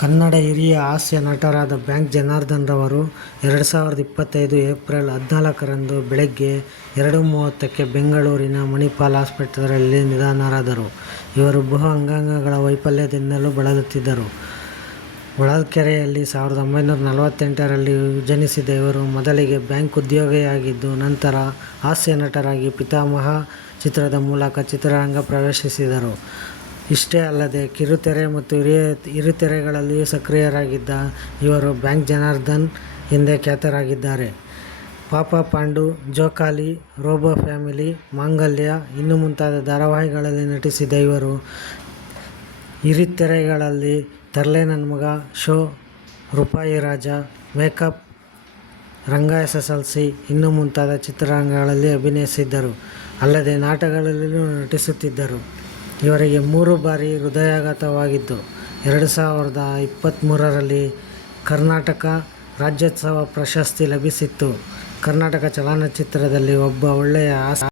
ಕನ್ನಡ ಹಿರಿಯ ಹಾಸ್ಯ ನಟರಾದ ಬ್ಯಾಂಕ್ ಜನಾರ್ದನ್ ರವರು ಎರಡು ಸಾವಿರದ ಇಪ್ಪತ್ತೈದು ಏಪ್ರಿಲ್ ಹದಿನಾಲ್ಕರಂದು ಬೆಳಗ್ಗೆ ಎರಡು ಮೂವತ್ತಕ್ಕೆ ಬೆಂಗಳೂರಿನ ಮಣಿಪಾಲ್ ಆಸ್ಪತ್ರೆಯಲ್ಲಿ ನಿಧನರಾದರು. ಇವರು ಬಹು ಅಂಗಾಂಗಗಳ ವೈಫಲ್ಯದಿಂದಲೂ ಬಳಲುತ್ತಿದ್ದರು. ಹೊಳಲ್ಕೆರೆಯಲ್ಲಿ ಸಾವಿರದ ಒಂಬೈನೂರ ನಲವತ್ತೆಂಟರಲ್ಲಿ ಜನಿಸಿದ ಇವರು ಮೊದಲಿಗೆ ಬ್ಯಾಂಕ್ ಉದ್ಯೋಗಿಯಾಗಿದ್ದು, ನಂತರ ಹಾಸ್ಯ ನಟರಾಗಿ ಪಿತಾಮಹ ಚಿತ್ರದ ಮೂಲಕ ಚಿತ್ರರಂಗ ಪ್ರವೇಶಿಸಿದರು. ಇಷ್ಟೇ ಅಲ್ಲದೆ ಕಿರುತೆರೆ ಮತ್ತು ಹಿರಿಯ ಹಿರಿತೆರೆಗಳಲ್ಲಿಯೂ ಸಕ್ರಿಯರಾಗಿದ್ದ ಇವರು ಬ್ಯಾಂಕ್ ಜನಾರ್ದನ್ ಎಂದೇ ಖ್ಯಾತರಾಗಿದ್ದಾರೆ. ಪಾಪ ಪಾಂಡು, ಜೋಕಾಲಿ, ರೋಬೋ ಫ್ಯಾಮಿಲಿ, ಮಾಂಗಲ್ಯ ಇನ್ನು ಮುಂತಾದ ಧಾರಾವಾಹಿಗಳಲ್ಲಿ ನಟಿಸಿದ ಇವರು ಹಿರಿತೆರೆಗಳಲ್ಲಿ ತರ್ಲೆ ನನ್ನ ಮಗ ಶೋ, ರೂಪಾಯಿ ರಾಜ, ಮೇಕಪ್, ರಂಗ ಎಸ್ ಎಸ್ ಎಲ್ ಸಿ ಇನ್ನು ಮುಂತಾದ ಚಿತ್ರರಂಗಗಳಲ್ಲಿ ಅಭಿನಯಿಸಿದ್ದರು. ಅಲ್ಲದೆ ನಾಟಕಗಳಲ್ಲಿಯೂ ನಟಿಸುತ್ತಿದ್ದರು. ಇವರಿಗೆ ಮೂರು ಬಾರಿ ಹೃದಯಾಘಾತವಾಗಿದ್ದು, ಎರಡು ಸಾವಿರದ ಇಪ್ಪತ್ಮೂರರಲ್ಲಿ ಕರ್ನಾಟಕ ರಾಜ್ಯೋತ್ಸವ ಪ್ರಶಸ್ತಿ ಲಭಿಸಿತ್ತು. ಕರ್ನಾಟಕ ಚಲನಚಿತ್ರದಲ್ಲಿ ಒಬ್ಬ ಒಳ್ಳೆಯ ಹಾಸ್ಯ